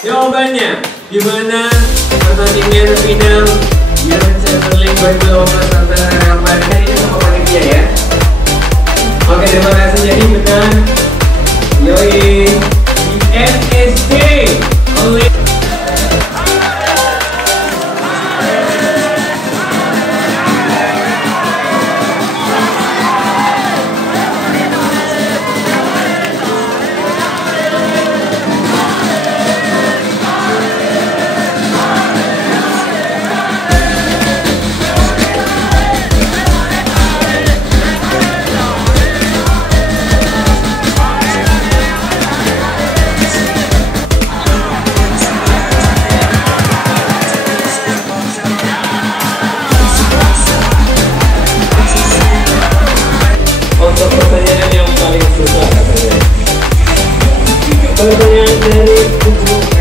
Jawabannya gimana pertandingan final yang Chamberlain bergelombang antara Real Madrid ini sama Valencia ya? Oke, terima kasih. Jadi benar, yoi di MSD oleh untuk pertanyaan yang paling susah katanya. Pertanyaan dari Kubu